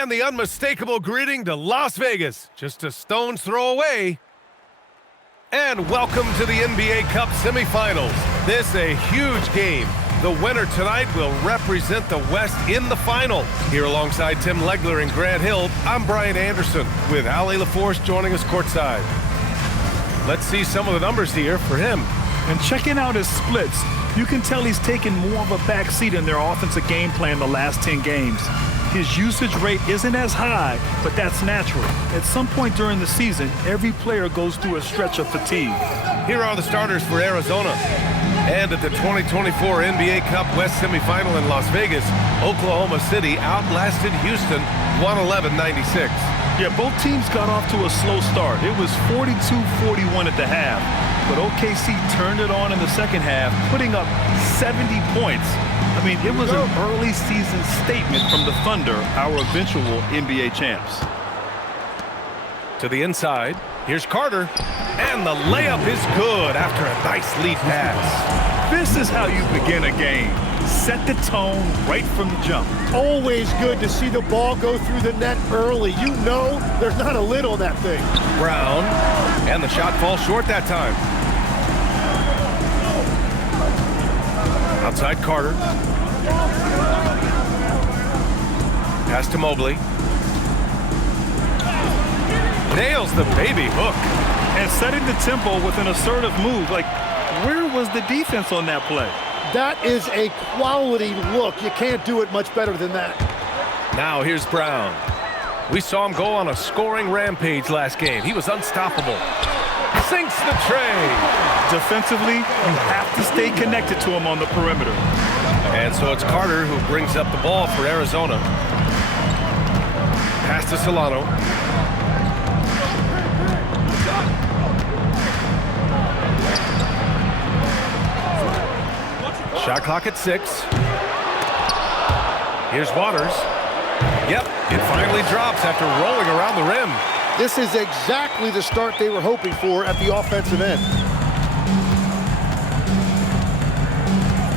And the unmistakable greeting to Las Vegas, just a stone's throw away. And welcome to the NBA Cup semifinals. This a huge game. The winner tonight will represent the West in the final. Here alongside Tim Legler and Grant Hill, I'm Bryant Anderson with Ali LaForce joining us courtside. Let's see some of the numbers here for him. And checking out his splits, you can tell he's taken more of a backseat in their offensive game plan the last 10 games. His usage rate isn't as high, but that's natural. At some point during the season, every player goes through a stretch of fatigue. Here are the starters for Arizona. And at the 2024 NBA Cup West semifinal in Las Vegas, Oklahoma City outlasted Houston 111-96. Yeah, both teams got off to a slow start. It was 42-41 at the half, but OKC turned it on in the second half, putting up 70 points. I mean, it was an early season statement from the Thunder, our eventual NBA champs. To the inside, here's Carter, and the layup is good after a nice lead pass. This is how you begin a game. Set the tone right from the jump. Always good to see the ball go through the net early. You know there's not a lid on that thing. Brown, and the shot falls short that time. Outside Carter. Pass to Mobley. Nails the baby hook. And setting the tempo with an assertive move. Like, where was the defense on that play? That is a quality look. You can't do it much better than that. Now here's Brown. We saw him go on a scoring rampage last game. He was unstoppable. Sinks the tray. Defensively, you have to stay connected to him on the perimeter. And so it's Carter who brings up the ball for Arizona. Pass to Solano. Shot clock at 6. Here's Waters. Yep, it finally drops after rolling around the rim. This is exactly the start they were hoping for at the offensive end.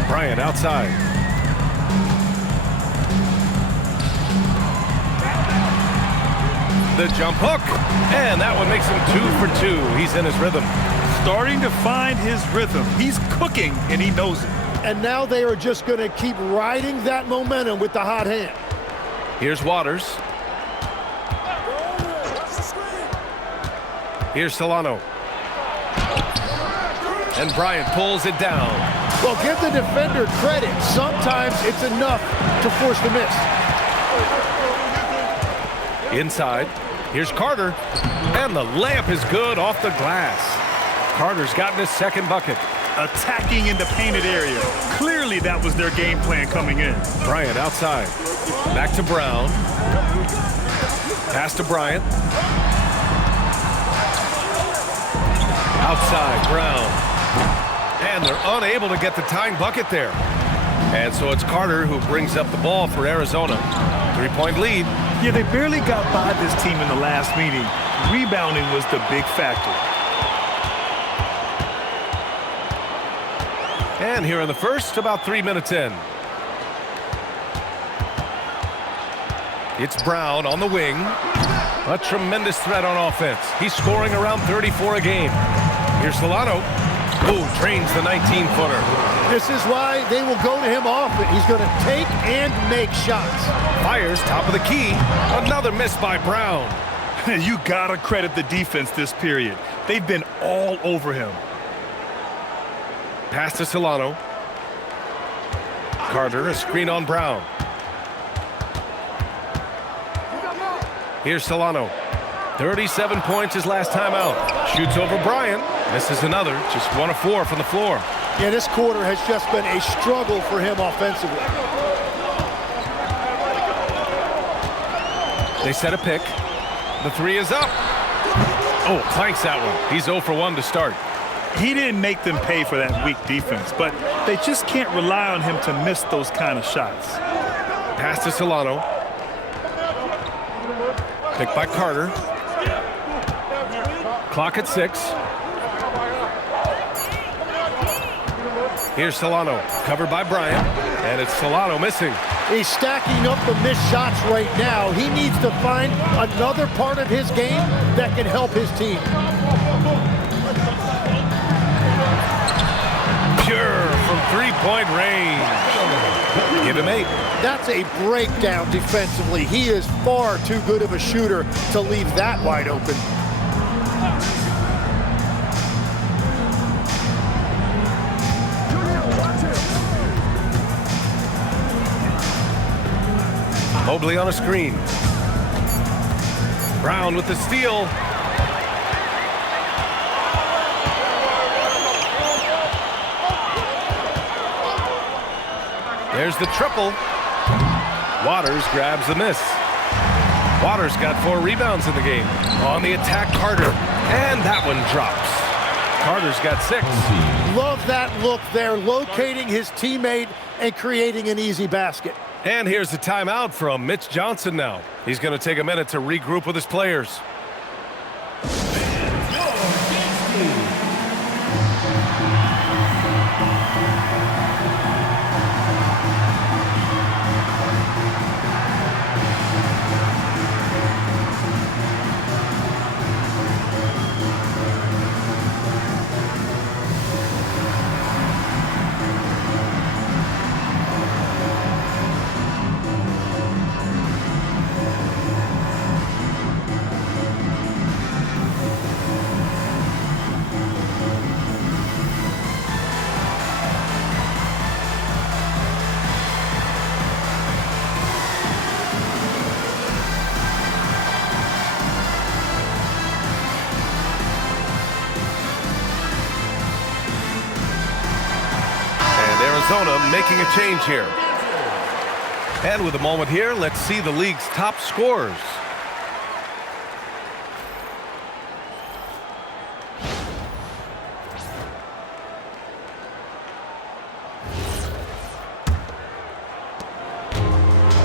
Bryant outside. The jump hook, and that one makes him 2 for 2. He's in his rhythm. Starting to find his rhythm. He's cooking, and he knows it. And now they are just going to keep riding that momentum with the hot hand. Here's Waters. Here's Solano. And Bryant pulls it down. Well, give the defender credit. Sometimes it's enough to force the miss. Inside. Here's Carter. And the layup is good off the glass. Carter's gotten his second bucket. Attacking in the painted area. Clearly that was their game plan coming in. Bryant outside. Back to Brown. Pass to Bryant. Outside, Brown. And they're unable to get the tying bucket there. And so it's Carter who brings up the ball for Arizona. 3-point lead. Yeah, they barely got by this team in the last meeting. Rebounding was the big factor. And here in the first, about 3 minutes in. It's Brown on the wing. A tremendous threat on offense. He's scoring around 34 a game. Here's Solano. Ooh, drains the 19-footer. This is why they will go to him often. He's going to take and make shots. Fires top of the key. Another miss by Brown. You gotta credit the defense this period. They've been all over him. Pass to Solano. Carter, a screen on Brown. Here's Solano. 37 points his last time out. Shoots over Bryant. Misses another. Just 1 of 4 from the floor. Yeah, this quarter has just been a struggle for him offensively. They set a pick. The 3 is up. Oh, clanks that one. He's 0 for 1 to start. He didn't make them pay for that weak defense, but they just can't rely on him to miss those kind of shots. Pass to Solano. Picked by Carter. Clock at 6. Here's Solano, covered by Bryant, and it's Solano missing. He's stacking up the missed shots right now. He needs to find another part of his game that can help his team. Pure from three-point range. Give him 8. That's a breakdown defensively. He is far too good of a shooter to leave that wide open. Mobley on a screen. Brown with the steal. There's the triple. Waters grabs the miss. Waters got 4 rebounds in the game. On the attack, Carter. And that one drops. Carter's got 6. Love that look there, locating his teammate and creating an easy basket. And here's the timeout from Mitch Johnson now. He's going to take a minute to regroup with his players. Arizona making a change here. And with a moment here, let's see the league's top scorers.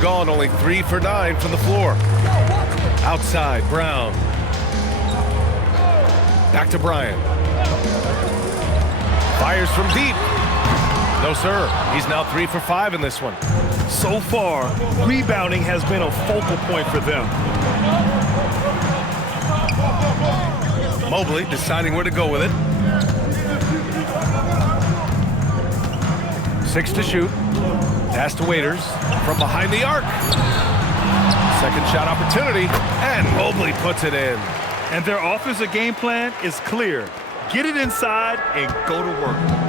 Gone only 3 for 9 from the floor. Outside, Brown. Back to Bryant. Fires from deep. No, sir. He's now 3 for 5 in this one. So far, rebounding has been a focal point for them. Mobley deciding where to go with it. 6 to shoot. Pass to Waiters from behind the arc. Second shot opportunity, and Mobley puts it in. And their offensive game plan is clear. Get it inside and go to work.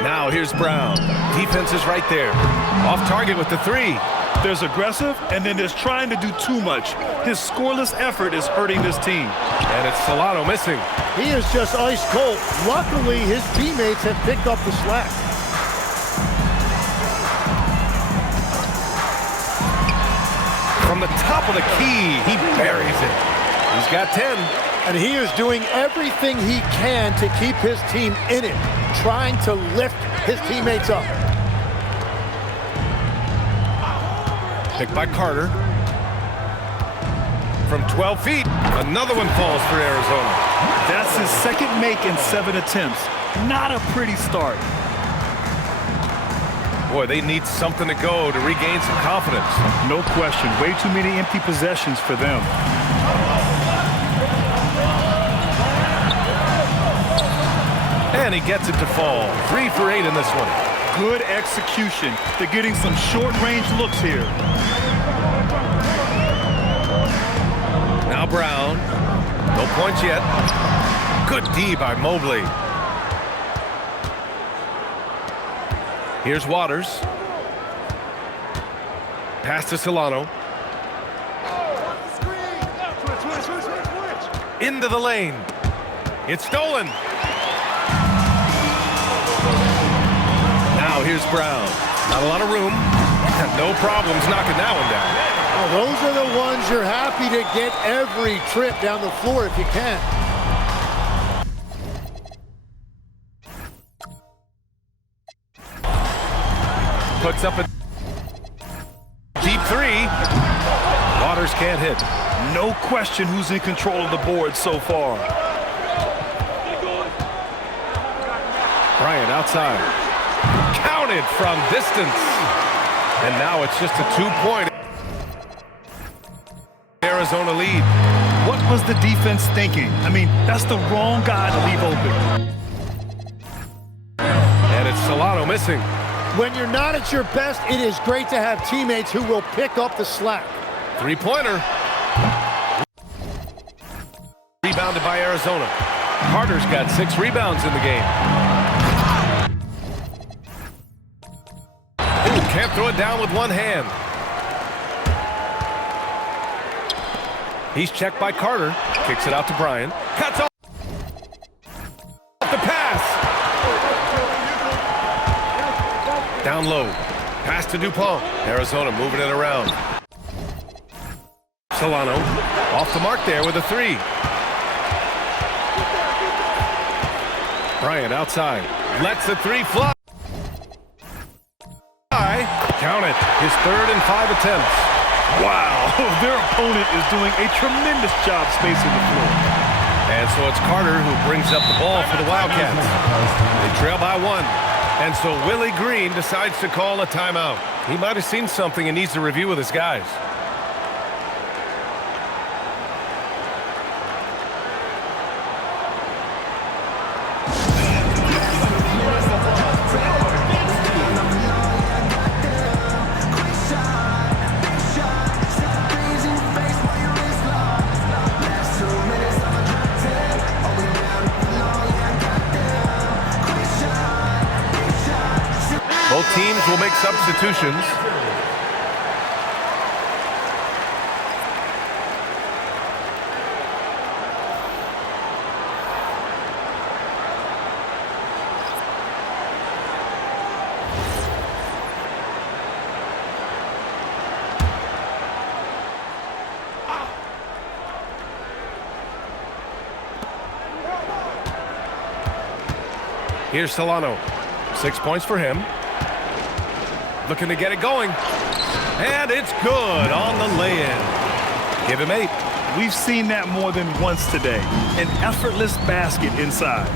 Now here's Brown. Defense is right there. Off target with the 3. There's aggressive, and then there's trying to do too much. His scoreless effort is hurting this team. And it's Solano missing. He is just ice cold. Luckily, his teammates have picked up the slack. From the top of the key, he buries it. He's got 10. And he is doing everything he can to keep his team in it, trying to lift his teammates up. Picked by Carter. From 12 feet, another one falls for Arizona. That's his second make in 7 attempts. Not a pretty start. Boy, they need something to go to regain some confidence. No question. Way too many empty possessions for them. And he gets it to fall. 3 for 8 in this one. Good execution. They're getting some short-range looks here. Now Brown. No points yet. Good D by Mobley. Here's Waters. Pass to Solano. Into the lane. It's stolen. Now here's Brown. Not a lot of room. No problems knocking that one down. Well, those are the ones you're happy to get every trip down the floor if you can. Puts up a deep 3. Waters can't hit. No question who's in control of the board so far. Bryant outside. Count counted from distance. And now it's just a 2-point Arizona lead. What was the defense thinking? I mean, that's the wrong guy to leave open. And it's Solano missing. When you're not at your best, it is great to have teammates who will pick up the slack. Three-pointer. Rebounded by Arizona. Carter's got 6 rebounds in the game. Ooh, can't throw it down with one hand. He's checked by Carter. Kicks it out to Bryant. Cuts off the pass. Down low. Pass to DuPont. Arizona moving it around. Solano off the mark there with a 3. Bryant outside. Lets the 3 fly. Count it. His 3rd and 5 attempts. Wow, their opponent is doing a tremendous job spacing the floor. And so it's Carter who brings up the ball for the Wildcats. They trail by 1. And so Willie Green decides to call a timeout. He might have seen something and needs to review with his guys. Both teams will make substitutions. Here's Solano. 6 points for him. Looking to get it going. And it's good on the lay-in. Give him 8. We've seen that more than once today. An effortless basket inside.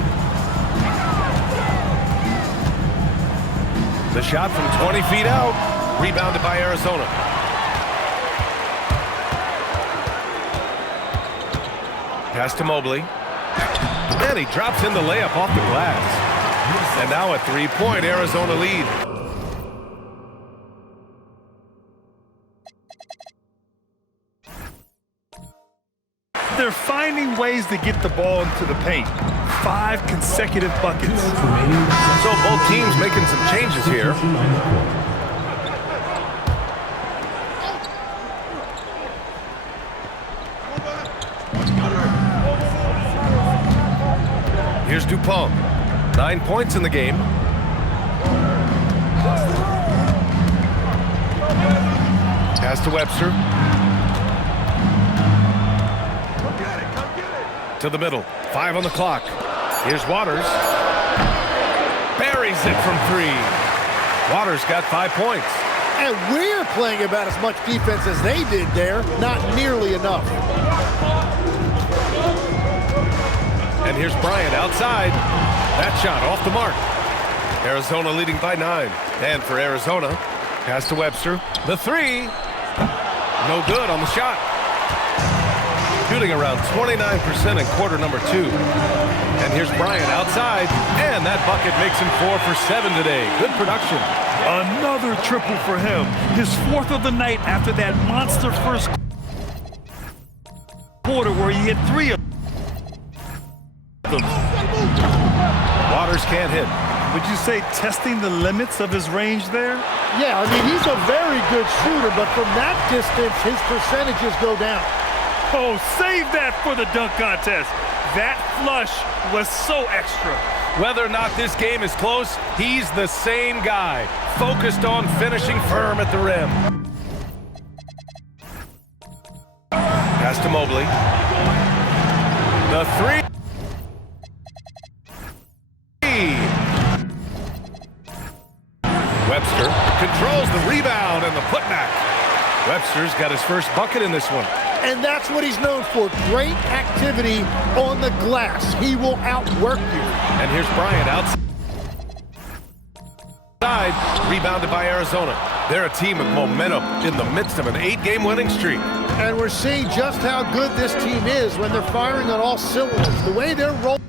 The shot from 20 feet out. Rebounded by Arizona. Pass to Mobley. And he drops in the layup off the glass. And now a 3-point Arizona lead. They're finding ways to get the ball into the paint. 5 consecutive buckets. So both teams making some changes here. Here's DuPont. 9 points in the game. Pass to Webster. To the middle. 5 on the clock. Here's Waters. Buries it from 3. Waters got 5 points. And we're playing about as much defense as they did there. Not nearly enough. And here's Bryant outside. That shot off the mark. Arizona leading by 9. And for Arizona, pass to Webster. The 3. No good on the shot. Shooting around 29% in quarter number 2. And here's Bryant outside. And that bucket makes him 4 for 7 today. Good production. Another triple for him. His 4th of the night after that monster first quarter where he hit 3 of them. Waters can't hit. Would you say testing the limits of his range there? Yeah, I mean, he's a very good shooter, but from that distance, his percentages go down. Oh, save that for the dunk contest. That flush was so extra. Whether or not this game is close, he's the same guy, focused on finishing firm at the rim. Pass to Mobley. The 3. Webster controls the rebound and the putback. Webster's got his first bucket in this one. And that's what he's known for, great activity on the glass. He will outwork you. And here's Bryant outside. Rebounded by Arizona. They're a team with momentum in the midst of an 8-game winning streak. And we're seeing just how good this team is when they're firing on all cylinders. The way they're rolling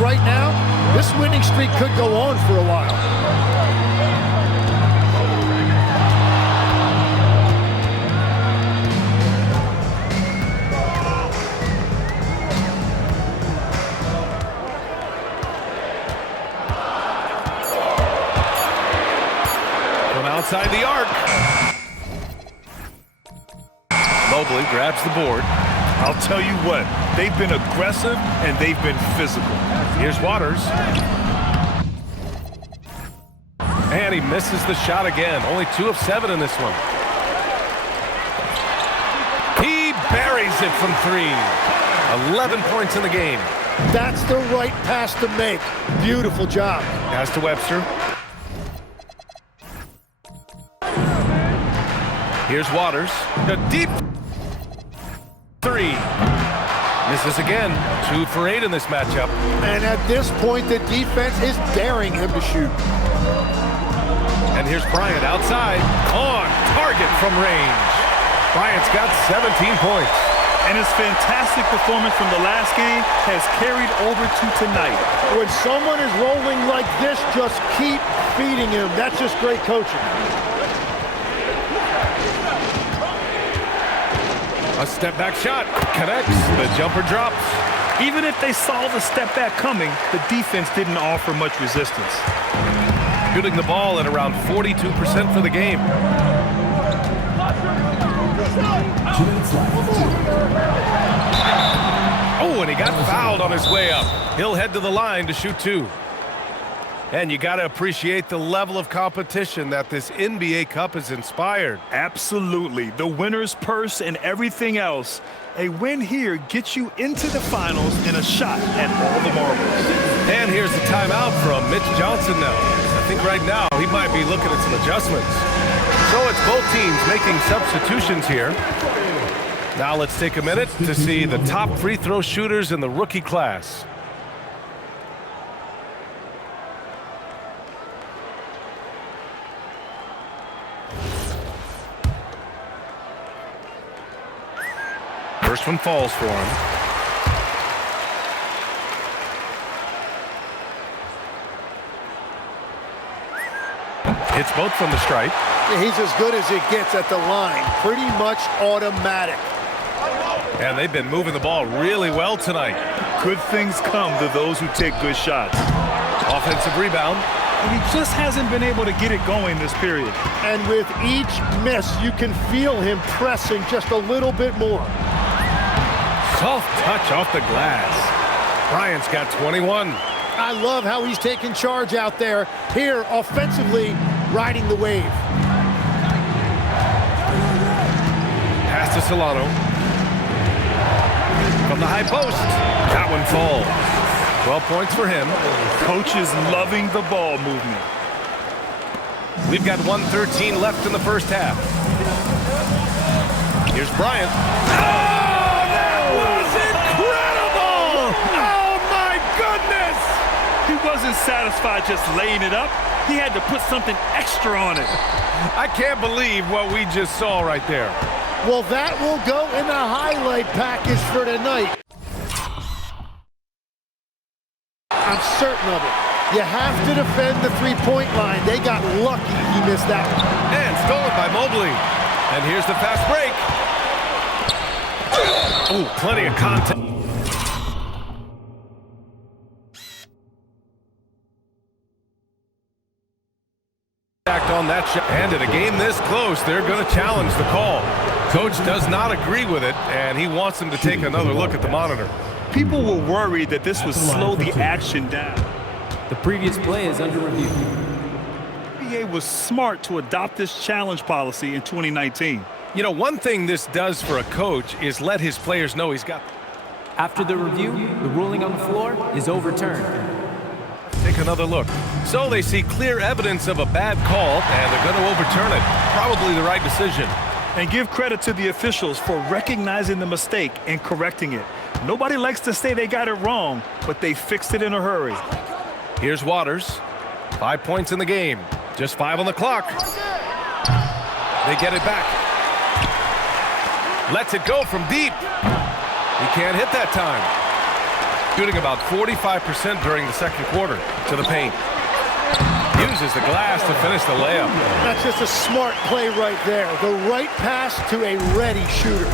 right now, this winning streak could go on for a while. Outside the arc. Mobley grabs the board. I'll tell you what, they've been aggressive and they've been physical. Here's Waters. And he misses the shot again. Only 2 of 7 in this one. He buries it from 3. 11 points in the game. That's the right pass to make. Beautiful job. Pass to Webster. Here's Waters. A deep 3. Misses again. 2 for 8 in this matchup. And at this point, the defense is daring him to shoot. And here's Bryant outside. On target from range. Bryant's got 17 points. And his fantastic performance from the last game has carried over to tonight. When someone is rolling like this, just keep feeding him. That's just great coaching. A step-back shot connects. The jumper drops. Even if they saw the step back coming, the defense didn't offer much resistance. Shooting the ball at around 42% for the game. Oh, and he got fouled on his way up. He'll head to the line to shoot 2. And you got to appreciate the level of competition that this NBA Cup has inspired. Absolutely. The winner's purse and everything else. A win here gets you into the finals and a shot at all the marbles. And here's the timeout from Mitch Johnson now. I think right now he might be looking at some adjustments. So it's both teams making substitutions here. Now let's take a minute to see the top free throw shooters in the rookie class. First one falls for him. Hits both from the stripe. He's as good as it gets at the line. Pretty much automatic. And they've been moving the ball really well tonight. Good things come to those who take good shots. Offensive rebound. And he just hasn't been able to get it going this period. And with each miss, you can feel him pressing just a little bit more. Soft touch off the glass. Bryant's got 21. I love how he's taking charge out there. Here, offensively, riding the wave. Pass to Solano. From the high post. That one falls. 12 points for him. Coach is loving the ball movement. We've got 1:13 left in the first half. Here's Bryant. He wasn't satisfied just laying it up. He had to put something extra on it. I can't believe what we just saw right there. Well, that will go in the highlight package for tonight. I'm certain of it. You have to defend the three-point line. They got lucky he missed that one. And stolen by Mobley. And here's the fast break. Oh, plenty of contact. On that shot. And in a game this close, they're going to challenge the call. Coach does not agree with it, and he wants them to take another look at the monitor. People were worried that this would slow the action down. The previous play is under review. The NBA was smart to adopt this challenge policy in 2019. You know, one thing this does for a coach is let his players know he's got. After the review, the ruling on the floor is overturned. Take another look. So they see clear evidence of a bad call, and they're going to overturn it. Probably the right decision. And give credit to the officials for recognizing the mistake and correcting it. Nobody likes to say they got it wrong, but they fixed it in a hurry. Here's Waters. 5 points in the game. Just 5 on the clock. They get it back. Lets it go from deep. He can't hit that time. Shooting about 45% during the second quarter to the paint. Uses the glass to finish the layup. That's just a smart play right there. The right pass to a ready shooter.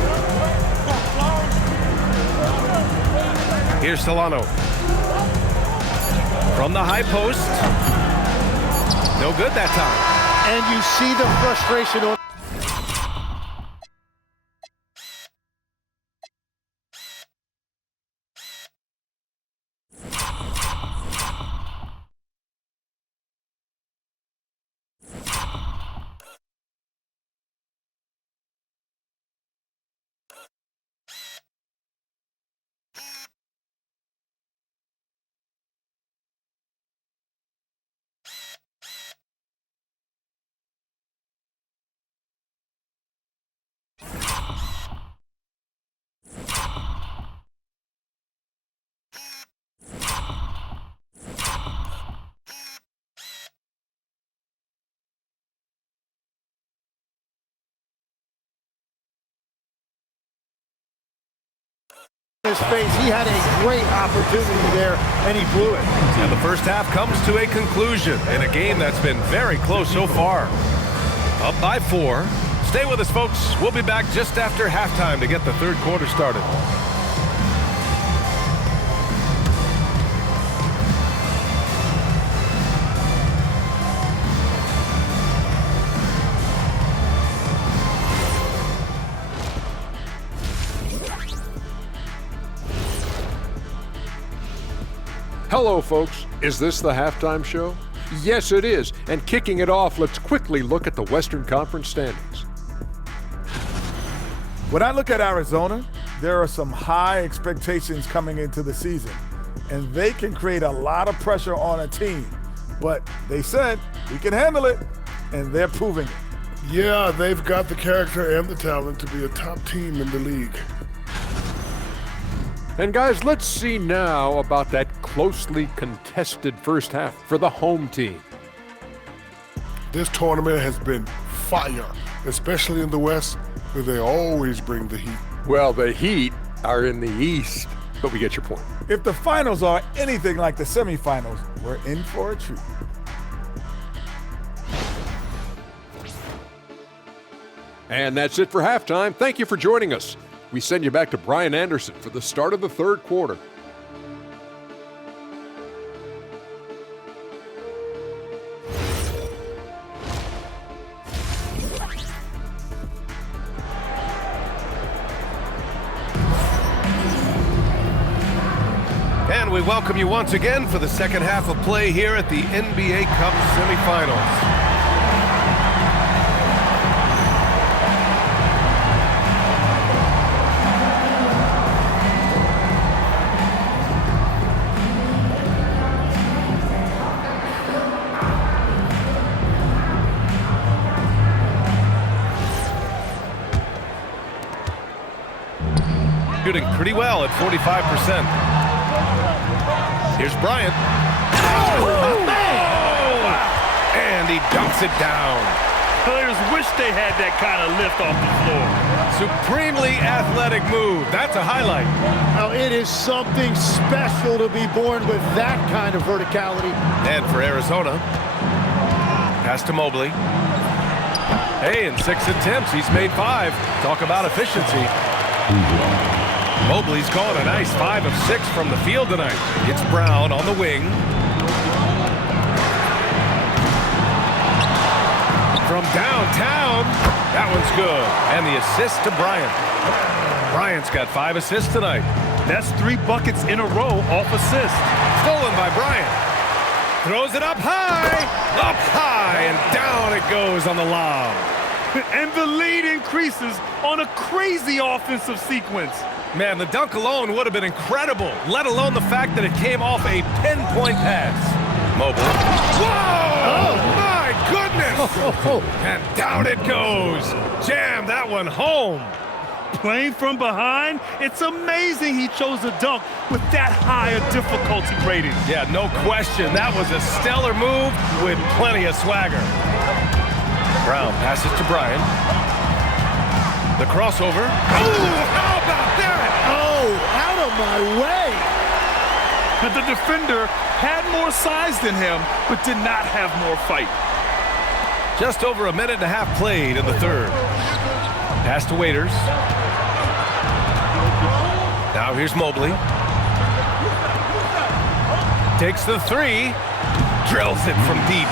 Here's Solano. From the high post. No good that time. And you see the frustration on. His face. He had a great opportunity there, and he blew it. And the first half comes to a conclusion in a game that's been very close so far. Up by 4. Stay with us, folks. We'll be back just after halftime to get the third quarter started. Hello, folks. Is this the halftime show? Yes, it is. And kicking it off, let's quickly look at the Western Conference standings. When I look at Arizona, there are some high expectations coming into the season, and they can create a lot of pressure on a team. But they said, we can handle it, and they're proving it. Yeah, they've got the character and the talent to be a top team in the league. And guys, let's see now about that closely contested first half for the home team. This tournament has been fire, especially in the West, where they always bring the heat. Well, the Heat are in the East, but we get your point. If the finals are anything like the semifinals, we're in for a treat. And that's it for halftime. Thank you for joining us. We send you back to Bryant Anderson for the start of the third quarter. And we welcome you once again for the second half of play here at the NBA Cup semifinals. Shooting pretty well at 45%. Here's Bryant. Oh, and he dunks it down. Players wish they had that kind of lift off the floor. Supremely athletic move. That's a highlight. Now, it is something special to be born with that kind of verticality. And for Arizona, pass to Mobley. Hey, in 6 attempts, he's made 5. Talk about efficiency. Mobley's calling a nice 5 of 6 from the field tonight. It's Brown on the wing. From downtown, that one's good. And the assist to Bryant. Bryant's got 5 assists tonight. That's 3 buckets in a row off assist. Stolen by Bryant. Throws it up high, and down it goes on the lob. And the lead increases on a crazy offensive sequence. Man, the dunk alone would have been incredible, let alone the fact that it came off a pinpoint pass. Mobley. Whoa! Oh. My goodness! Oh. And down it goes. Jam that one home. Playing from behind, it's amazing he chose a dunk with that high a difficulty rating. Yeah, no question. That was a stellar move with plenty of swagger. Brown passes to Bryant. The crossover. Oh, how about that? Oh, out of my way. And the defender had more size than him, but did not have more fight. Just over a minute and a half played in the third. Pass to Waiters. Now here's Mobley. Takes the three. Drills it from deep.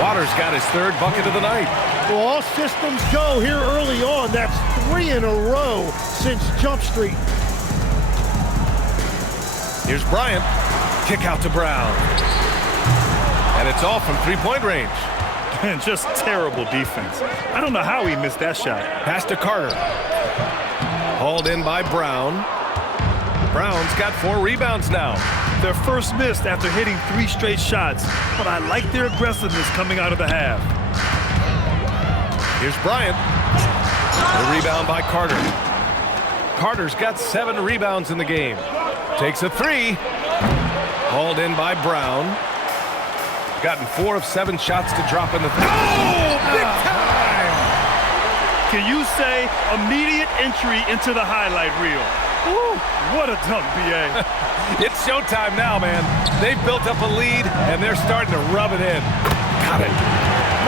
Waters got his third bucket of the night. Well, all systems go here early on. That's 3 in a row since Jump Street. Here's Bryant. Kick out to Brown. And it's off from three-point range. And just terrible defense. I don't know how he missed that shot. Pass to Carter. Hauled in by Brown. Brown's got 4 rebounds now. Their first missed after hitting 3 straight shots, but I like their aggressiveness coming out of the half. Here's Bryant. The rebound by Carter. Carter's got 7 rebounds in the game. Takes a 3. Hauled in by Brown. Gotten 4 of 7 shots to drop in the Oh, big time! Can you say immediate entry into the highlight reel? Woo, what a dunk, B.A. It's showtime now, man. They've built up a lead, and they're starting to rub it in. Got it.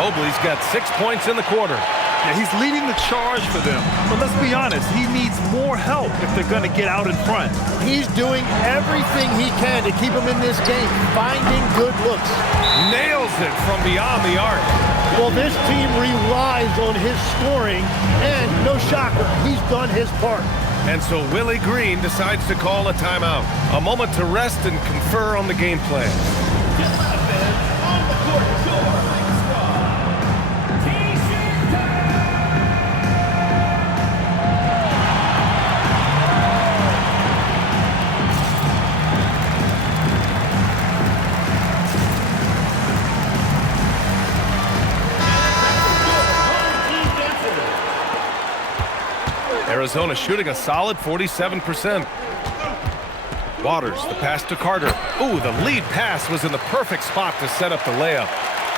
Mobley's got 6 points in the quarter. Yeah, he's leading the charge for them. But let's be honest, he needs more help if they're going to get out in front. He's doing everything he can to keep him in this game, finding good looks. Nails it from beyond the arc. Well, this team relies on his scoring, and no shocker, he's done his part. And so Willie Green decides to call a timeout. A moment to rest and confer on the game plan. Arizona shooting a solid 47%. Waters, the pass to Carter. Ooh, the lead pass was in the perfect spot to set up the layup.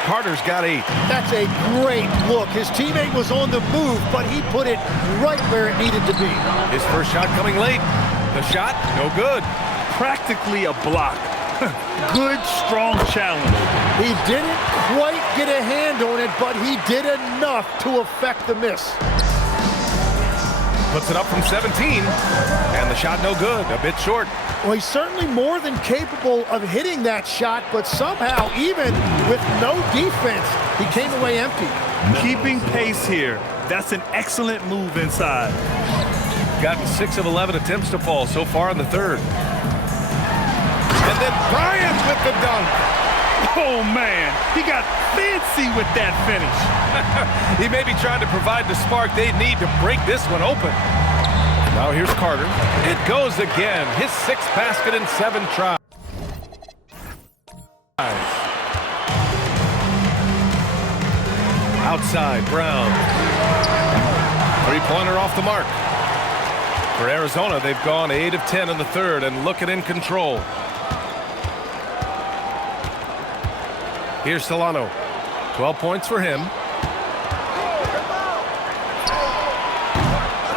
Carter's got 8. That's a great look. His teammate was on the move, but he put it right where it needed to be. His first shot coming late. The shot, no good. Practically a block. Good, strong challenge. He didn't quite get a hand on it, but he did enough to affect the miss. Puts it up from 17, and the shot no good, a bit short. Well, he's certainly more than capable of hitting that shot, but somehow, even with no defense, he came away empty. Keeping pace here. That's an excellent move inside. Gotten 6 of 11 attempts to fall so far in the third. And then Bryant with the dunk. Oh, man, he got fancy with that finish. He may be trying to provide the spark they need to break this one open. Now here's Carter. It goes again. His 6th basket in 7 tries. Outside, Brown. 3-pointer off the mark. For Arizona, they've gone 8 of 10 in the third and looking in control. Here's Solano. 12 points for him.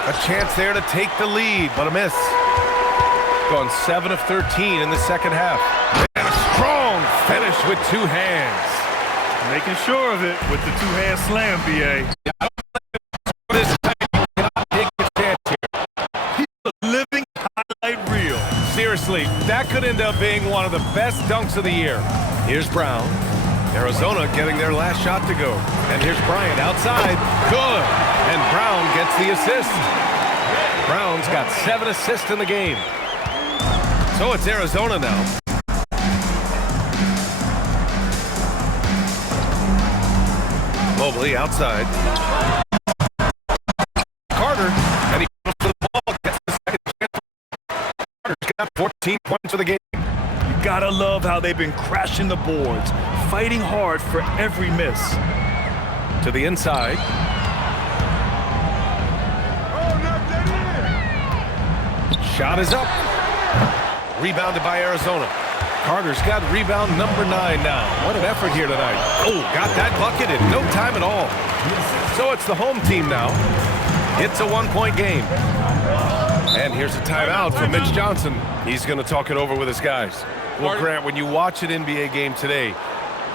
A chance there to take the lead, but a miss. Gone 7 of 13 in the second half. And a strong finish with 2 hands. Making sure of it with the 2-hand slam, B.A. This time, you cannot take a chance here. He's a living highlight reel. Seriously, that could end up being one of the best dunks of the year. Here's Brown. Arizona getting their last shot to go. And here's Bryant outside. Good. And Brown gets the assist. Brown's got 7 assists in the game. So it's Arizona now. Mobley outside. Carter. And he goes to the ball. Gets the second chance. Carter's got 14 points for the game. You gotta love how they've been crashing the boards, fighting hard for every miss. To the inside. Shot is up. Rebounded by Arizona. Carter's got rebound number 9 now. What an effort here tonight. Oh, got that bucket in no time at all. So it's the home team now. It's a 1-point game. And here's a timeout from Mitch Johnson. He's going to talk it over with his guys. Well, Grant, when you watch an NBA game today,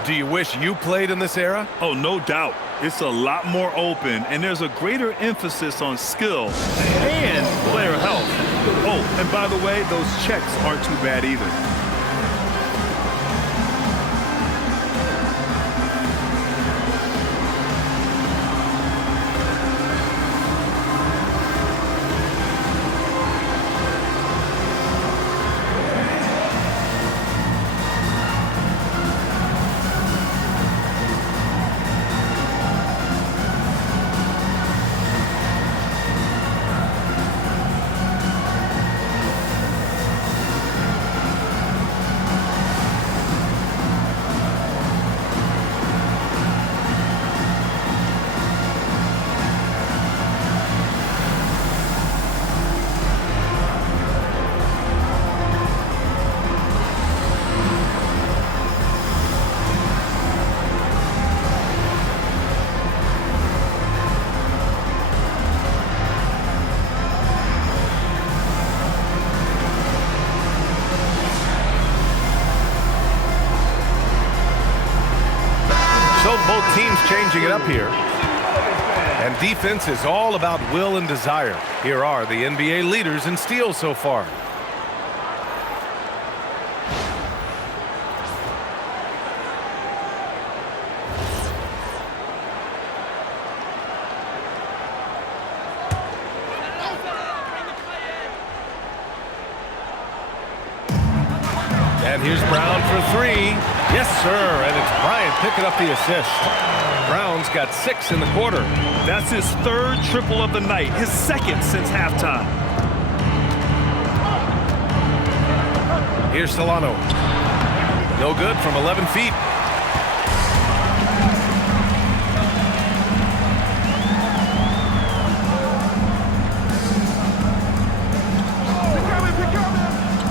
do you wish you played in this era? Oh, no doubt. It's a lot more open, and there's a greater emphasis on skill and player health. Oh, and by the way, those checks aren't too bad either. Both teams changing it up here. And defense is all about will and desire. Here are the NBA leaders in steals so far. And here's Brown for 3. Yes, sir. And it's Bryant picking up the assist. Brown's got 6 in the quarter. That's his 3rd triple of the night, his 2nd since halftime. Here's Solano. No good from 11 feet.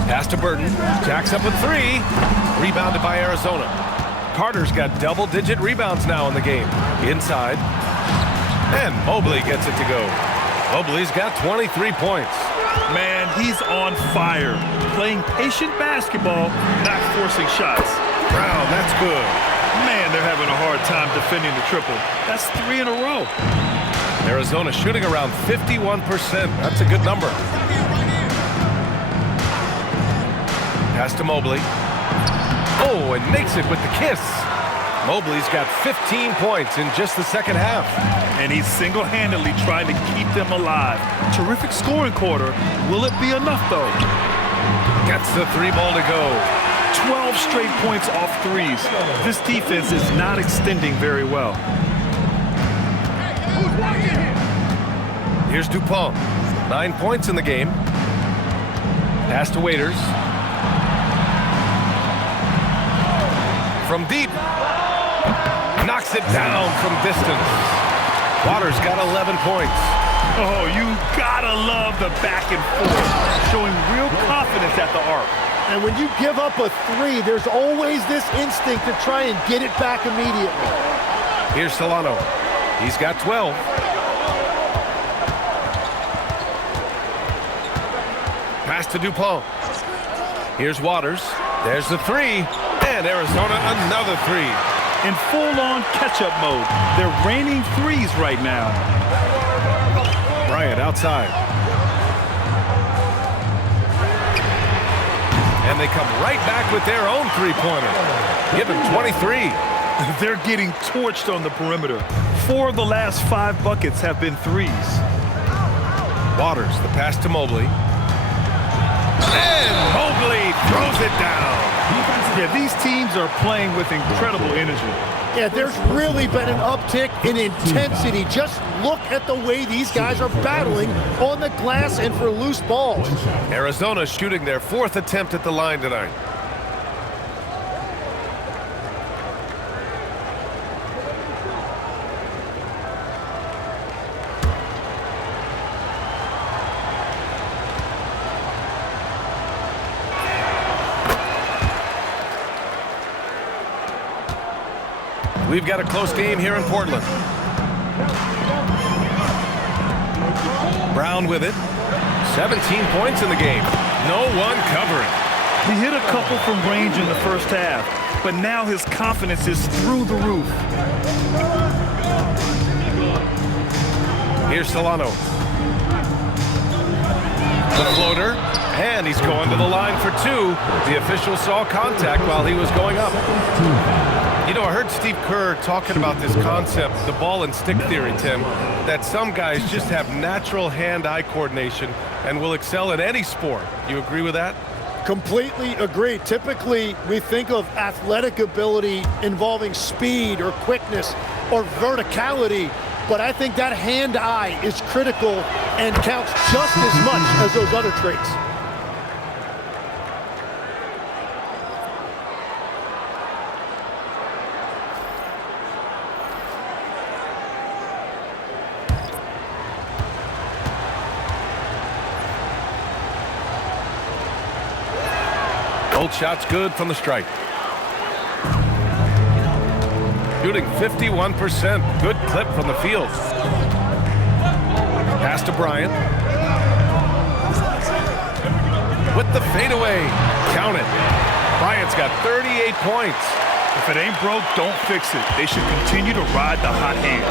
Pass to Burton. Jacks up with 3. Rebounded by Arizona. Carter's got double-digit rebounds now in the game. Inside. And Mobley gets it to go. Mobley's got 23 points. Man, he's on fire. Playing patient basketball, not forcing shots. Brown, that's good. Man, they're having a hard time defending the triple. That's 3 in a row. Arizona shooting around 51%. That's a good number. Pass to Mobley. Oh, and makes it with the kiss. Mobley's got 15 points in just the second half. And he's single-handedly trying to keep them alive. Terrific scoring quarter. Will it be enough, though? Gets the 3 ball to go. 12 straight points off threes. This defense is not extending very well. Here's Dupont. 9 points in the game. Pass to Waiters. From deep. Knocks it down from distance. Waters got 11 points. Oh, you gotta love the back and forth. Showing real confidence at the arc. And when you give up a 3, there's always this instinct to try and get it back immediately. Here's Solano. He's got 12. Pass to Dupont. Here's Waters. There's the 3. And Arizona another 3. In full-on catch-up mode. They're raining threes right now. Bryant outside. And they come right back with their own 3-pointer. Give him 23. They're getting torched on the perimeter. 4 of the last 5 buckets have been threes. Waters, the pass to Mobley. And Mobley throws it down. Yeah, these teams are playing with incredible energy. Yeah, there's really been an uptick in intensity. Just look at the way these guys are battling on the glass and for loose balls. Arizona shooting their 4th attempt at the line tonight. We've got a close game here in Portland. Brown with it. 17 points in the game. No one covering. He hit a couple from range in the first half, but now his confidence is through the roof. Here's Solano. The floater, and he's going to the line for two. The official saw contact while he was going up. You know, I heard Steve Kerr talking about this concept, the ball and stick theory, Tim, that some guys just have natural hand-eye coordination and will excel in any sport. You agree with that? Completely agree. Typically, we think of athletic ability involving speed or quickness or verticality, but I think that hand-eye is critical and counts just as much as those other traits. Both shots good from the stripe. Shooting 51%. Good clip from the field. Pass to Bryant. With the fadeaway. Count it. Bryant's got 38 points. If it ain't broke, don't fix it. They should continue to ride the hot hand.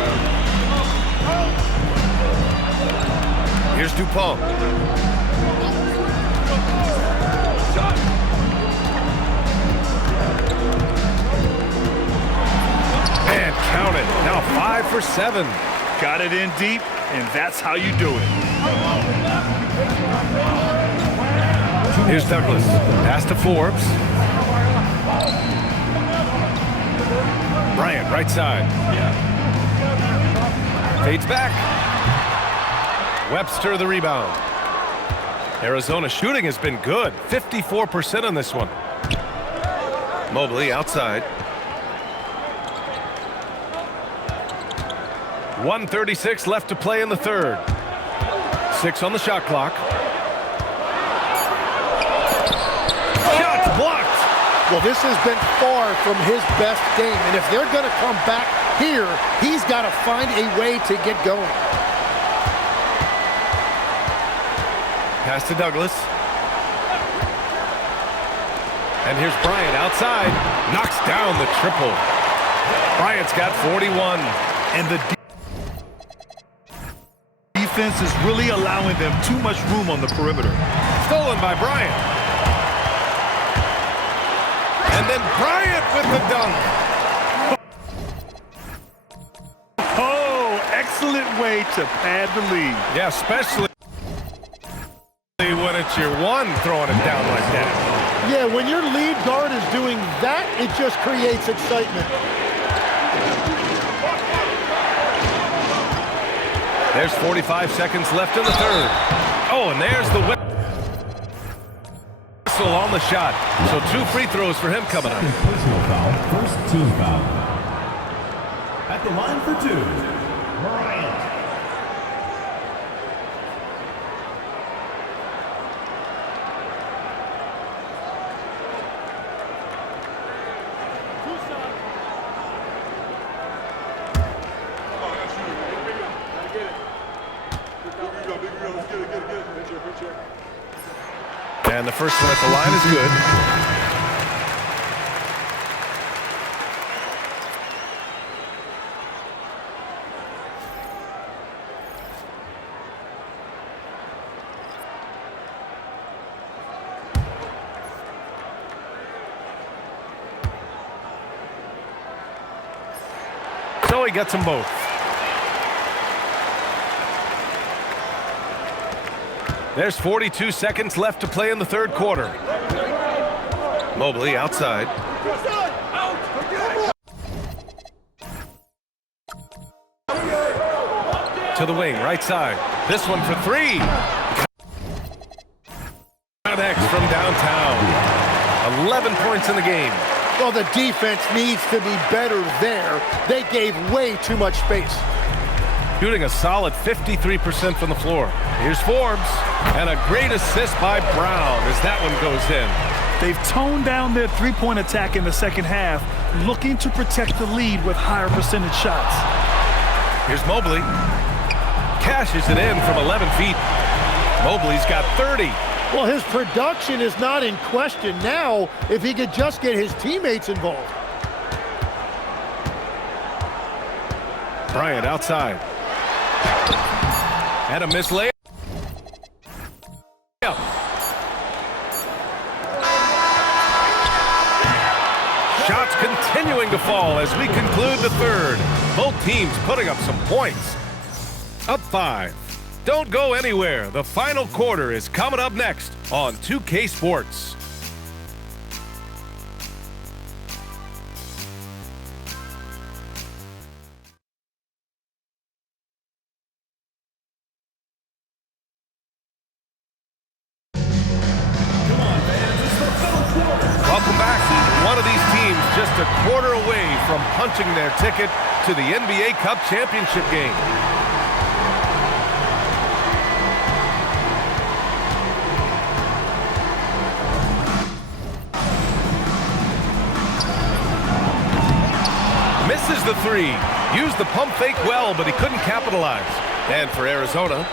Here's Dupont. And count it. Now 5 for 7. Got it in deep, and that's how you do it. Here's Douglas. Pass to Forbes. Bryant, right side. Fades back. Webster the rebound. Arizona shooting has been good. 54% on this one. Mobley outside. 1:36 left to play in the third. 6 on the shot clock. Shots blocked. Well, this has been far from his best game, and if they're going to come back here, he's got to find a way to get going. Pass to Douglas. And here's Bryant outside. Knocks down the triple. Bryant's got 41. And the defense is really allowing them too much room on the perimeter. Stolen by Bryant. And then Bryant with the dunk. Oh, excellent way to pad the lead. Yeah, especially when it's your one throwing it down like that. Yeah, when your lead guard is doing that, it just creates excitement. There's 45 seconds left in the third. Oh, and there's the whistle on the shot. So 2 free throws for him coming up. Personal foul, first team foul. At the line for 2, Bryant. And the first one at the line is good. So he gets them both. There's 42 seconds left to play in the third quarter. Mobley outside. To the wing, right side. This one for 3. Connects from downtown. 11 points in the game. Well, the defense needs to be better there. They gave way too much space. Shooting a solid 53% from the floor. Here's Forbes. And a great assist by Brown as that one goes in. They've toned down their three-point attack in the second half, looking to protect the lead with higher percentage shots. Here's Mobley. Cashes it in from 11 feet. Mobley's got 30. Well, his production is not in question now if he could just get his teammates involved. Bryant outside. And a missed layup. Shots continuing to fall as we conclude the third. Both teams putting up some points. Up 5. Don't go anywhere. The final quarter is coming up next on 2K Sports. Welcome back. One of these teams just a quarter away from punching their ticket to the NBA Cup championship game. Misses the three. Used the pump fake well, but he couldn't capitalize. And for Arizona,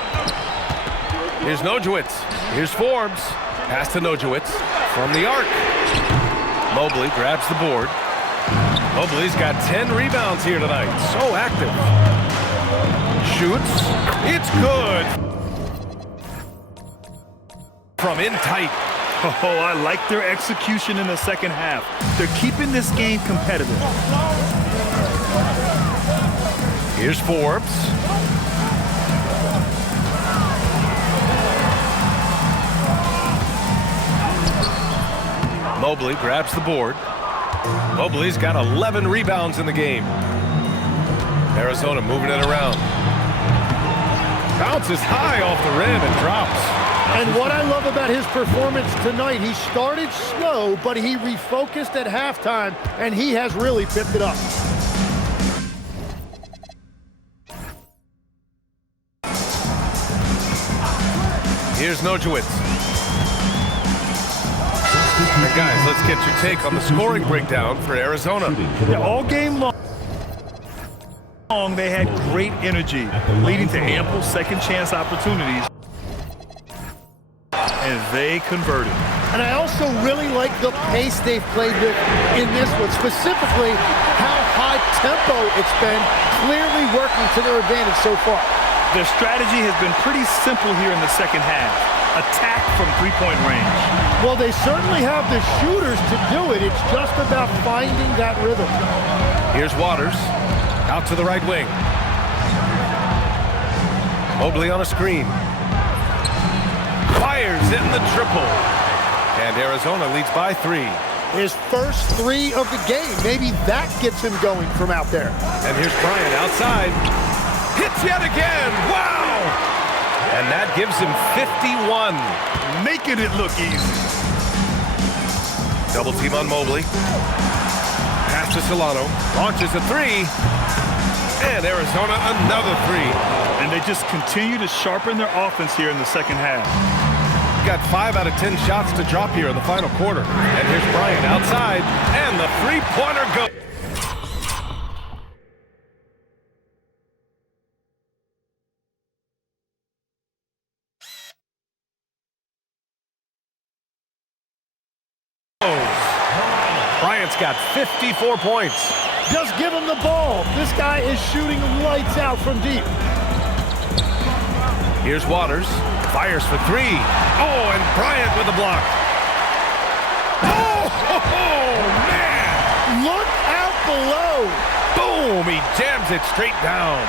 here's Nojewicz. Here's Forbes. Pass to Nojewicz from the arc. Mobley grabs the board. Mobley's got 10 rebounds here tonight. So active. Shoots. It's good. From in tight. Oh, I like their execution in the second half. They're keeping this game competitive. Here's Forbes. Mobley grabs the board. Mobley's got 11 rebounds in the game. Arizona moving it around. Bounces high off the rim and drops. And what I love about his performance tonight, he started slow, but he refocused at halftime, and he has really picked it up. Here's Nojewicz. And guys, let's get your take on the scoring breakdown for Arizona. Yeah, all game long, they had great energy, leading to ample second chance opportunities. And they converted. And I also really like the pace they've played with in this one, specifically how high tempo it's been, clearly working to their advantage so far. Their strategy has been pretty simple here in the second half. Attack from three-point range. Well, they certainly have the shooters to do it. It's just about finding that rhythm. Here's Waters. Out to the right wing. Mobley on a screen. Fires in the triple. And Arizona leads by 3. His first 3 of the game. Maybe that gets him going from out there. And here's Bryant outside. Hits yet again. Wow! And that gives him 51. Making it look easy. Double team on Mobley. Pass to Solano. Launches a 3. And Arizona another 3. And they just continue to sharpen their offense here in the second half. Got 5 out of 10 shots to drop here in the final quarter. And here's Bryant outside. And the three-pointer goes. Bryant's got 54 points. Just give him the ball. This guy is shooting lights out from deep. Here's Waters. Fires for 3. Oh, and Bryant with the block. Oh, man! Look out below. Boom! He jams it straight down.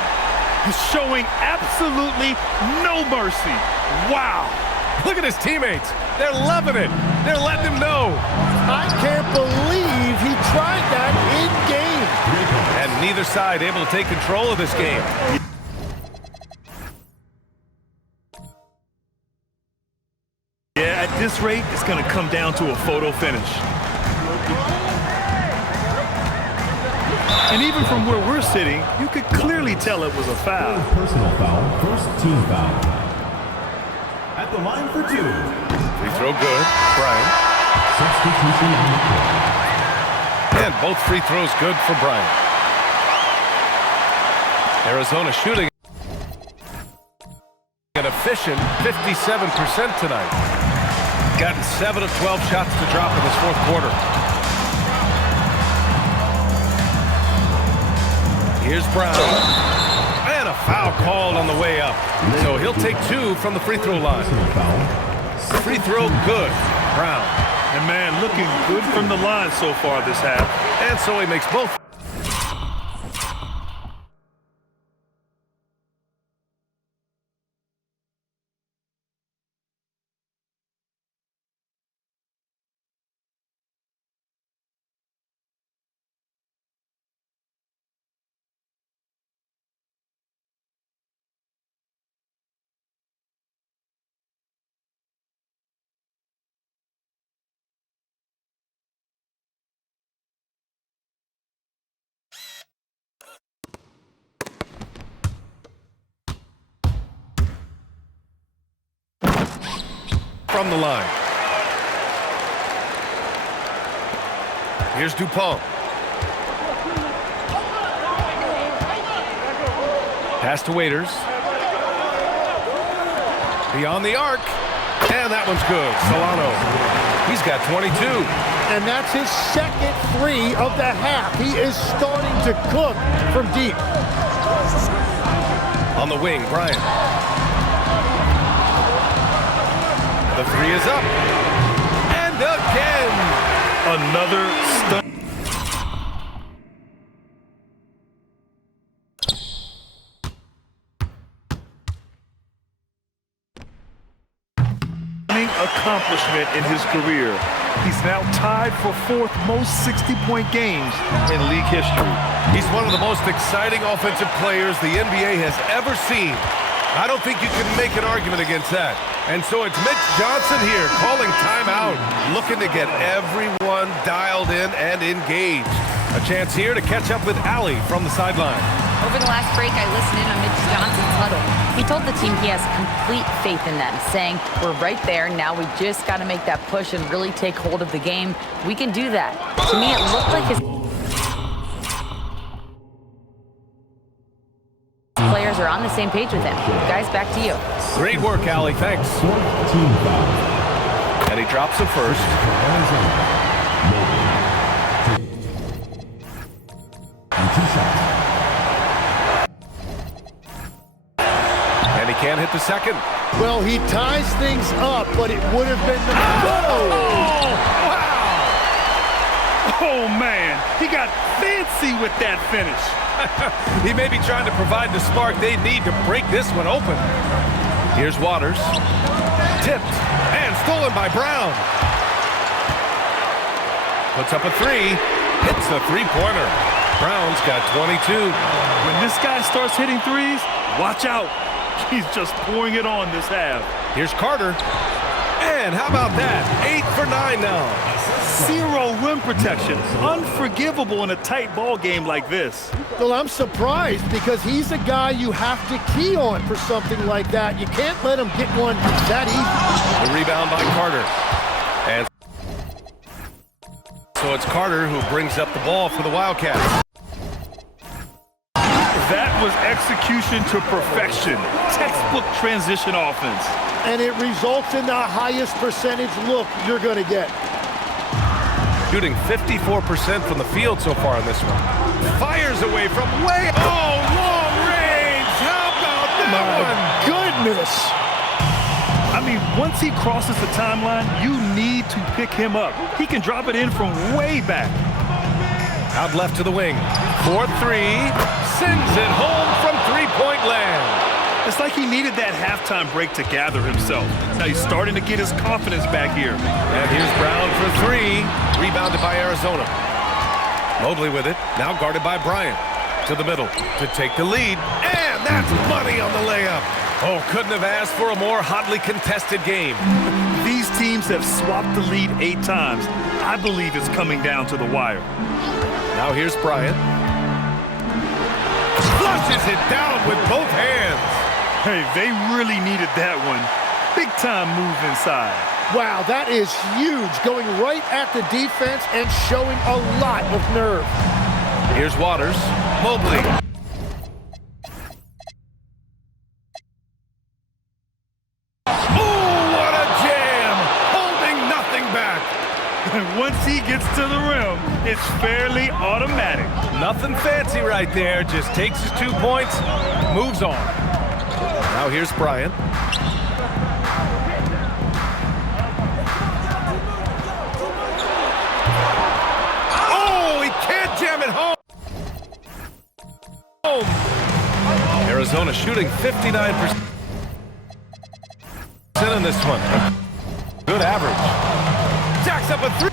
He's showing absolutely no mercy. Wow! Look at his teammates. They're loving it. They're letting him know. I can't believe he tried that in-game. And neither side able to take control of this game. Yeah, at this rate, it's going to come down to a photo finish. And even from where we're sitting, you could clearly tell it was a foul. Personal foul, first team foul. At the line for 2. Free throw good. Bryant. Substitution on the court. And both free throws good for Bryant. Arizona shooting an efficient 57% tonight. Gotten 7 of 12 shots to drop in this fourth quarter. Here's Brown. And a foul called on the way up. So he'll take 2 from the free throw line. Free throw good. Brown. And man, looking good from the line so far this half. And so he makes both. From the line. Here's Dupont. Pass to Waiters. Beyond the arc. And that one's good. Solano. He's got 22. And that's his second 3 of the half. He is starting to cook from deep. On the wing, Bryant. The 3 is up. And again. Another stun. Accomplishment in his career. He's now tied for 4th most 60-point games in league history. He's one of the most exciting offensive players the NBA has ever seen. I don't think you can make an argument against that. And so it's Mitch Johnson here calling timeout, looking to get everyone dialed in and engaged. A chance here to catch up with Allie from the sideline. Over the last break, I listened in on Mitch Johnson's huddle. He told the team he has complete faith in them, saying, we're right there, now we just got to make that push and really take hold of the game. We can do that. To me, it looked like his players are on the same page with him. Guys, back to you. Great work, Allie. Thanks. And he drops the first. And he can't hit the second. Well, he ties things up, but it would have been the... Oh, man. He got fancy with that finish. He may be trying to provide the spark they need to break this one open. Here's Waters. Tipped and stolen by Brown. Puts up a 3. Hits the three-pointer. Brown's got 22. When this guy starts hitting threes, watch out. He's just pouring it on this half. Here's Carter. And how about that? 8 for 9 now. 0 rim protection. Unforgivable in a tight ball game like this. Well, I'm surprised because he's a guy you have to key on for something like that. You can't let him get one that easy. The rebound by Carter. And so it's Carter who brings up the ball for the Wildcats. That was execution to perfection. Textbook transition offense. And it results in the highest percentage look you're going to get. Shooting 54% from the field so far in this one. Fires away from way... Oh, long range! How about that one? Goodness! I mean, once he crosses the timeline, you need to pick him up. He can drop it in from way back. Out left to the wing. 4-3. Sends it home from three-point land. It's like he needed that halftime break to gather himself. Now he's starting to get his confidence back here. And here's Brown for 3. Rebounded by Arizona. Mobley with it. Now guarded by Bryant. To the middle to take the lead. And that's money on the layup. Oh, couldn't have asked for a more hotly contested game. These teams have swapped the lead 8 times. I believe it's coming down to the wire. Now here's Bryant. Flushes it down with both hands. Hey, they really needed that one. Big time move inside. Wow, that is huge. Going right at the defense and showing a lot of nerve. Here's Waters. Mobley. Oh, what a jam! Holding nothing back. And once he gets to the rim, it's fairly automatic. Nothing fancy right there. Just takes his 2 points, moves on. Now here's Bryant. Oh, he can't jam it home. Arizona shooting 59% in this one. Good average. Jacks up a three.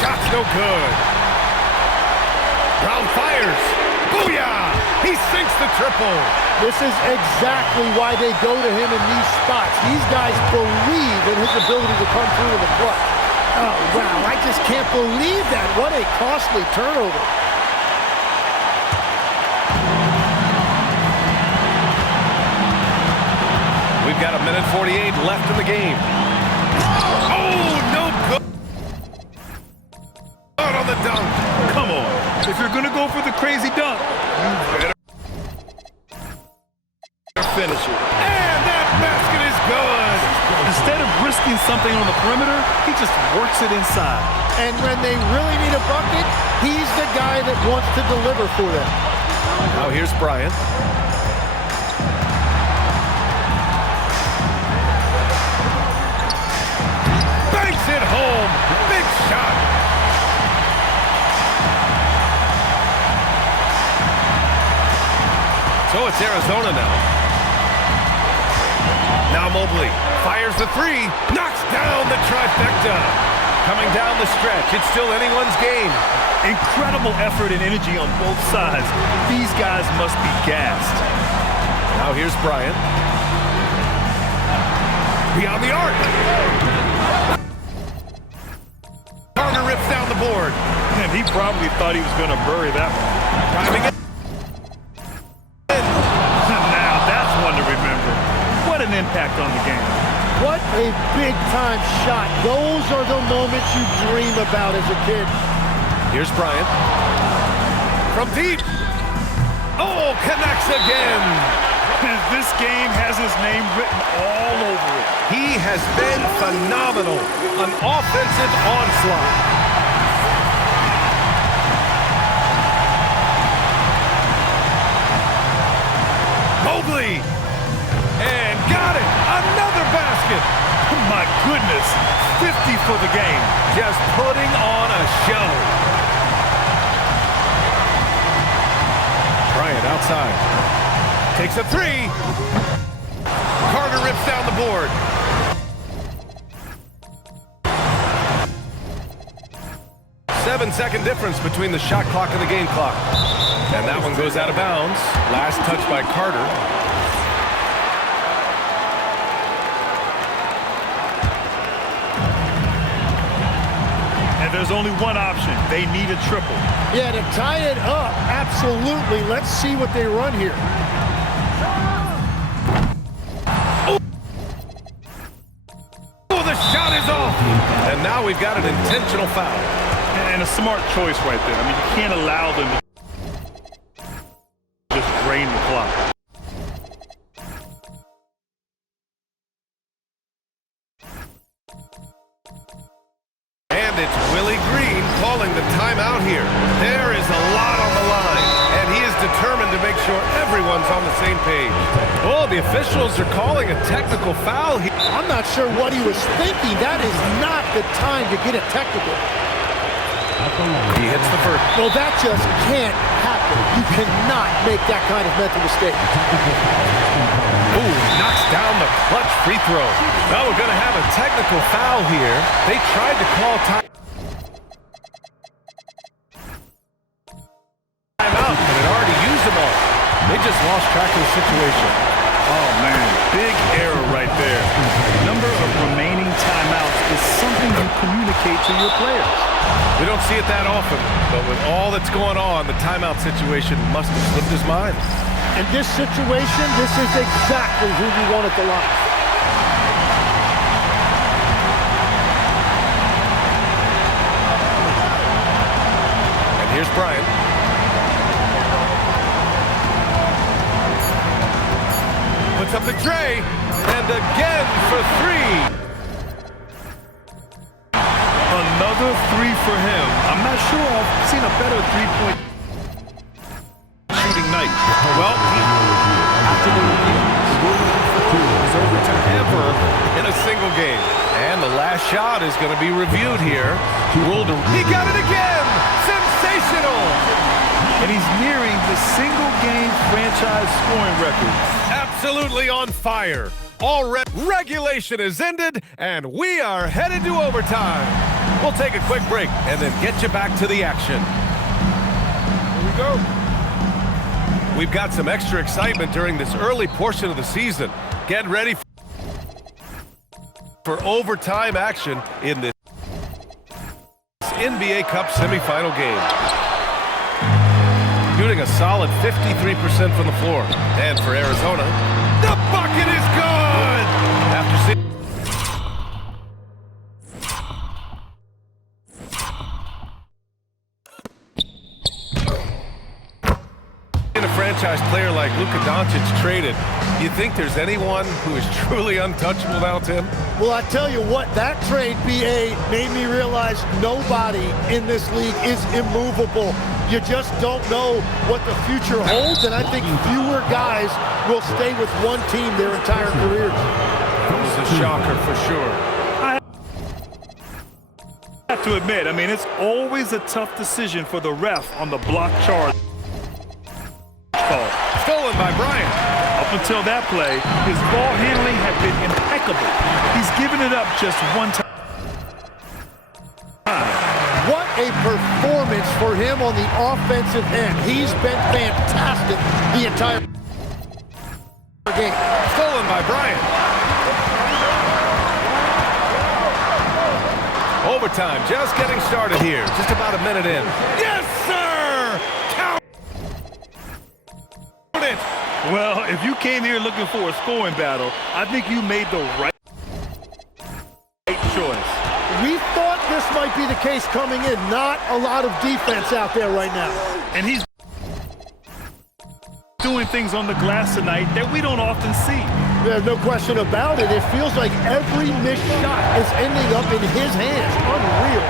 Shot's no good. Brown fires. Booyah! He sinks the triple. This is exactly why they go to him in these spots. These guys believe in his ability to come through in the clutch. Oh, wow, I just can't believe that. What a costly turnover. We've got 1:48 left in the game. Oh, no good. Out on the dunk. Come on. If you're going to go for the crazy dunk, you better finish it. And that basket is good. Instead of risking something on the perimeter, he just works it inside. And when they really need a bucket, he's the guy that wants to deliver for them. Now here's Bryant. Banks it home. Big shot. So it's Arizona now. Now Mobley fires the three, knocks down the trifecta. Coming down the stretch, it's still anyone's game. Incredible effort and energy on both sides. These guys must be gassed. Now here's Bryant. Beyond the arc. Carter rips down the board. And he probably thought he was going to bury that one. Driving it. Now that's one to remember. What an impact on the game. What a big-time shot. Those are the moments you dream about as a kid. Here's Bryant. From deep. Oh, connects again. And this game has his name written all over it. He has been phenomenal. An offensive onslaught. Mobley. And got it. Another basket. My goodness. 50 for the game. Just putting on a show. Bryant outside. Takes a three. Carter rips down the board. Seven-second difference between the shot clock and the game clock. And that one goes out of bounds. Last touch by Carter. And there's only one option. They need a triple. Yeah, to tie it up, absolutely. Let's see what they run here. Oh, the shot is off. And now we've got an intentional foul. And a smart choice right there. I mean, you can't allow them to just drain the clock. And it's Willie Green calling the timeout here. There is a lot on the line, and he is determined to make sure everyone's on the same page. Oh, the officials are calling a technical foul here. I'm not sure what he was thinking. That is not the time to get a technical. He hits the first. Well, that just can't happen. You cannot make that kind of mental mistake. Ooh, knocks down the clutch free throw. Now we're going to have a technical foul here. They tried to call timeout, but it already used them all. They just lost track of the situation. Oh, man, big error right there. Number of remaining timeouts is something you communicate to your players. We don't see it that often, but with all that's going on, the timeout situation must have slipped his mind. In this situation, this is exactly who you want at the line. Here's Bryant. Puts up the tray, and again for three. Another three for him. I'm not sure I've seen a better three-point shooting night. Well, After the review, the ruling on the floor is overturned. ever in a single game. And the last shot is going to be reviewed here. He got it again! Sensational! And he's nearing the single-game franchise scoring record. Absolutely on fire. Regulation is ended, and we are headed to overtime. We'll take a quick break and then get you back to the action. Here we go. We've got some extra excitement during this early portion of the season. Get ready for overtime action in this NBA Cup semifinal game. Shooting a solid 53% from the floor. And for Arizona, the bucket is good! After seeing a franchise player like Luka Doncic traded, you think there's anyone who is truly untouchable now, Tim? Well, I tell you what, that trade, BA, made me realize nobody in this league is immovable. You just don't know what the future holds, and I think fewer guys will stay with one team their entire career. That was a shocker for sure. I have to admit, I mean, it's always a tough decision for the ref on the block charge call. Stolen by Bryant. Up until that play, his ball handling had been impeccable. He's given it up just one time. What a performance for him on the offensive end. He's been fantastic the entire game. Stolen by Bryant. Overtime just getting started here. Just about a minute in. Yes, sir! Count it! Well, if you came here looking for a scoring battle, I think you made the right choice. We thought this might be the case coming in. Not a lot of defense out there right now. And he's doing things on the glass tonight that we don't often see. There's no question about it. It feels like every missed shot is ending up in his hands. Unreal.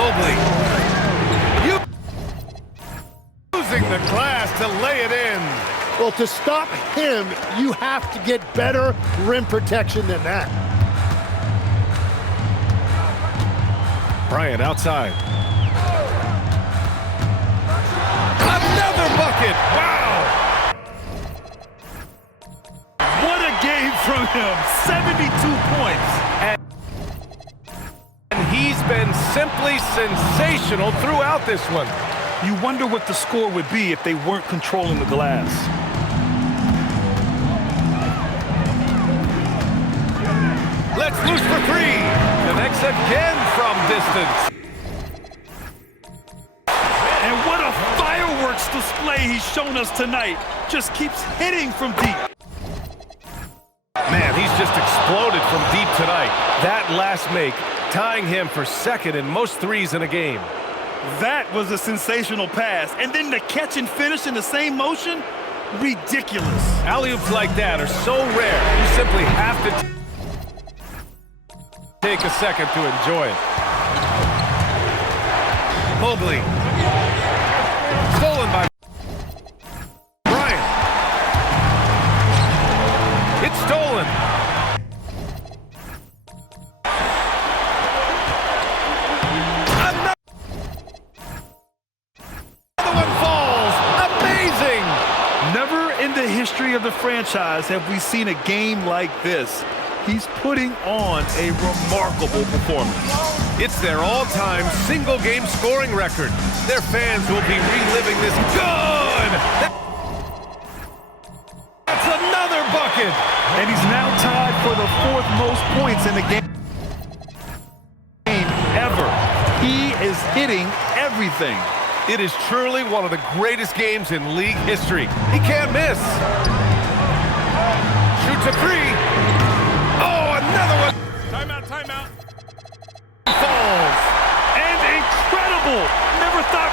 Mobley. Using the glass to lay it in. Well, to stop him, you have to get better rim protection than that. Bryant outside. Another bucket! Wow! What a game from him. 72 points. And he's been simply sensational throughout this one. You wonder what the score would be if they weren't controlling the glass. Let's loose for three. Connects again from distance. And what a fireworks display he's shown us tonight. Just keeps hitting from deep. Man, he's just exploded from deep tonight. That last make, tying him for second in most threes in a game. That was a sensational pass. And then the catch and finish in the same motion? Ridiculous. Alley-oops like that are so rare, you simply have to take a second to enjoy it. Mobley. Stolen by Bryant. It's stolen. Another one falls. Amazing. Never in the history of the franchise have we seen a game like this. He's putting on a remarkable performance. It's their all-time single-game scoring record. Their fans will be reliving this. Good! That's another bucket! And he's now tied for the fourth most points in the game ever. He is hitting everything. It is truly one of the greatest games in league history. He can't miss. Shoots a three. Oh, another one. Timeout, timeout. Falls. And incredible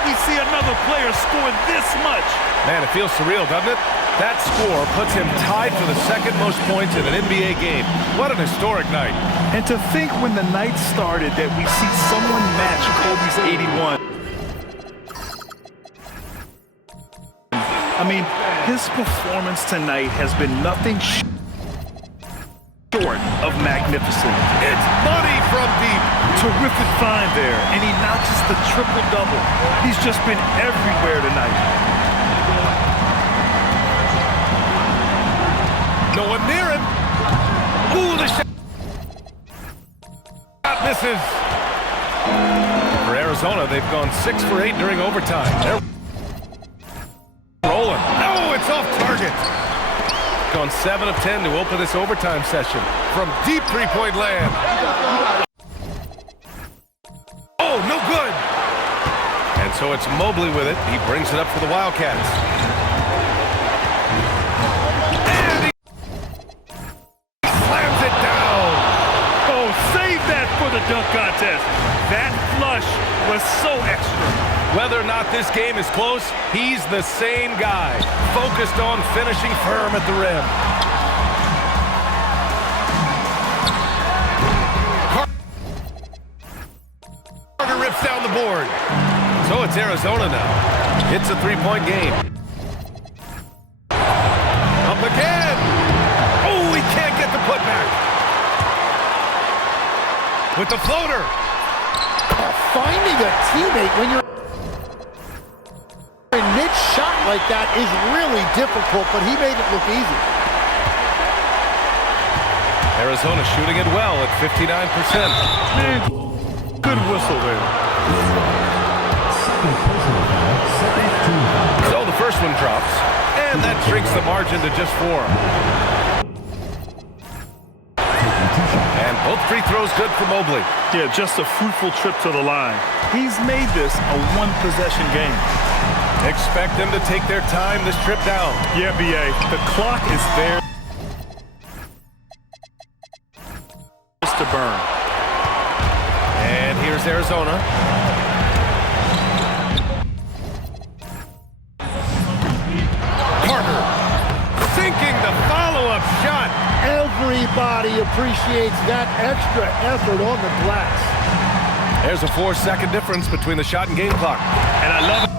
we see another player score this much. Man, it feels surreal, doesn't it? That score puts him tied for the second most points in an NBA game. What an historic night. And to think when the night started that we see someone match Kobe's 81. I mean, his performance tonight has been nothing short of magnificent. It's money from deep. Terrific find there, and he notches the triple-double. He's just been everywhere tonight. No one near him. Ooh, the shot misses. For Arizona, they've gone 6 for 8 during overtime. They're rolling. Oh, it's off target. Gone 7 of 10 to open this overtime session from deep three-point land. Oh, no good. And so it's Mobley with it. He brings it up for the Wildcats. And he slams it down. Oh, save that for the dunk contest. That flush was so extra. Whether or not this game is close, he's the same guy, focused on finishing firm at the rim. Carter rips down the board. So it's Arizona now. It's a three-point game. Up again. Oh, he can't get the putback. With the floater. Finding a teammate when you're a niche shot like that is really difficult, but he made it look easy. Arizona shooting it well at 59%. Man, good whistle there. So the first one drops, and that shrinks the margin to just 4. And both free throws good for Mobley. Yeah, just a fruitful trip to the line. He's made this a one-possession game. Expect them to take their time this trip down. Yeah, B.A., the clock is there to burn. And here's Arizona. Carter sinking the follow-up shot. Everybody appreciates that extra effort on the glass. There's a 4-second difference between the shot and game clock. And I love it.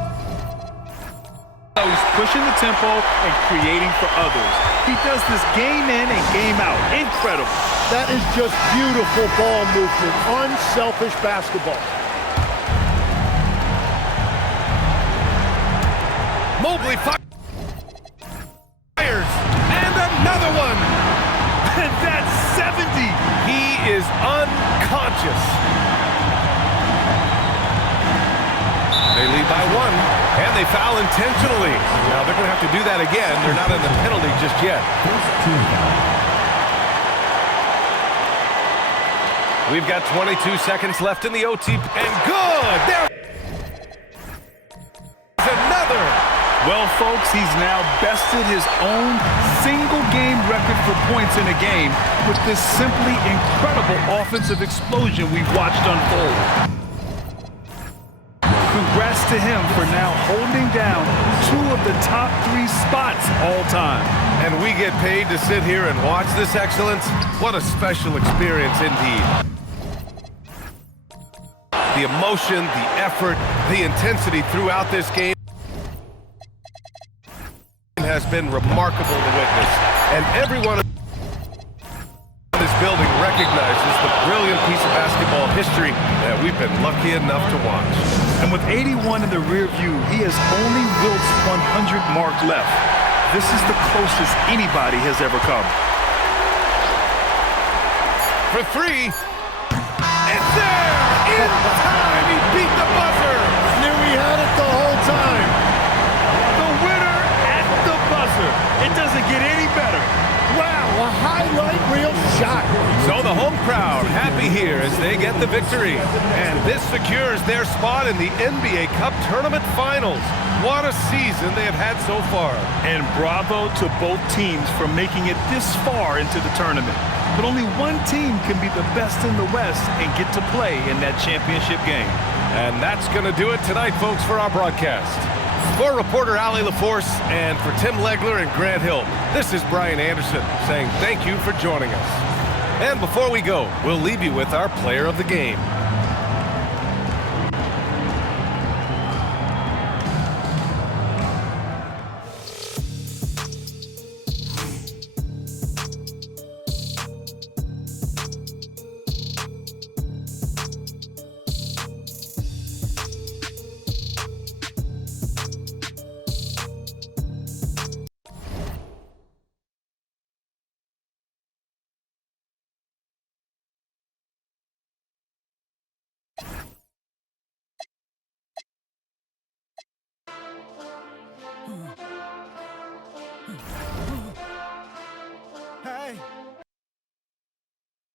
He's pushing the tempo and creating for others. He does this game in and game out. Incredible. That is just beautiful ball movement. Unselfish basketball. Mobley fires. And another one. And that's 70. He is unconscious. They lead by 1, and they foul intentionally. Now they're going to have to do that again. They're not in the penalty just yet. We've got 22 seconds left in the OT, and good! There's another! Well, folks, he's now bested his own single-game record for points in a game with this simply incredible offensive explosion we've watched unfold. Congrats to him for now holding down 2 of the top 3 spots all time. And we get paid to sit here and watch this excellence? What a special experience indeed. The emotion, the effort, the intensity throughout this game has been remarkable to witness. And everyone in this building recognizes the brilliant piece of basketball history that we've been lucky enough to watch. And with 81 in the rear view, he has only Wilt's 100 mark left. This is the closest anybody has ever come. For 3, it's there! In time! He beat the buzzer! Knew he had it the whole time. The winner at the buzzer. It doesn't get any better. Wow, a highlight reel shot. So the home crowd happy here as they get the victory. And this secures their spot in the NBA Cup Tournament Finals. What a season they have had so far. And bravo to both teams for making it this far into the tournament. But only one team can be the best in the West and get to play in that championship game. And that's going to do it tonight, folks, for our broadcast. For reporter Allie LaForce and for Tim Legler and Grant Hill, this is Brian Anderson saying thank you for joining us. And before we go, we'll leave you with our player of the game.